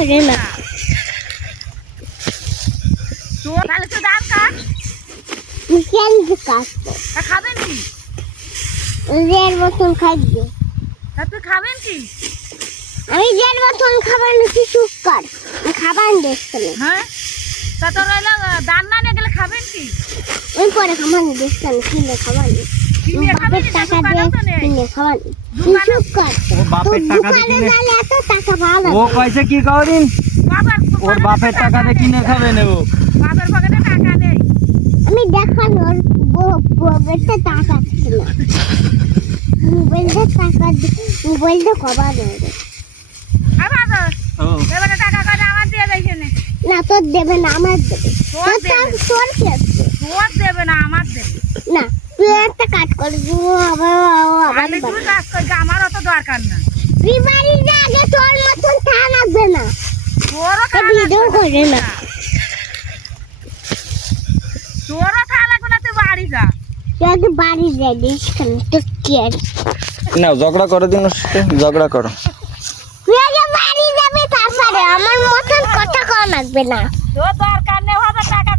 করে না তো তাহলে তো দাম কাট কেন কাটবো খাবেন কি দেড় বোতল খাইবে তা তুই খাবেন কি আমি দেড় বোতল খাবার নাকি সুগার খাবার দেখতে হ্যাঁ তা তোর হইলো দান না নিয়ে গেলে খাবেন কি ওই পরে খাবার দেখতে কিনে খাবার কিনে খাবেন টাকা দিয়ে কিনে খাবার সুগার ওর বাপের টাকা দিয়ে কিনে এত টাকা ভালো ও কইছে কি করিন বাবার ওর বাপের টাকা দিয়ে কিনে খাবে না ও বাবার পকেটে টাকা নেই আমি দেখানোর বলতে টাকা ছিল মোবাইলটা খাবার দেবে আর বাবা ও এবারে টাকা কাটে আমার দিয়ে দেয় না তোর দেবে না আমার দেবে তোর দেবে। তোর কি আছে তোর দেবে না আমার দেবে না তুই একটা কাজ করবি আবার আমি তুই কাজ করবি আমার অত দরকার না বিমারি না আগে তোর মতন তা লাগবে না তোরও খা ভিডিও করে না তোরও খা লাগবে না তুই বাড়ি যা তুই আগে বাড়ি যাই দিস কেন তোর কি আর না ঝগড়া করে দিন ওর সাথে ঝগড়া করো তুই আগে বাড়ি যাবি তারপরে আমার মতন কথা কওয়া লাগবে না তোর দরকার নেই হবে টাকা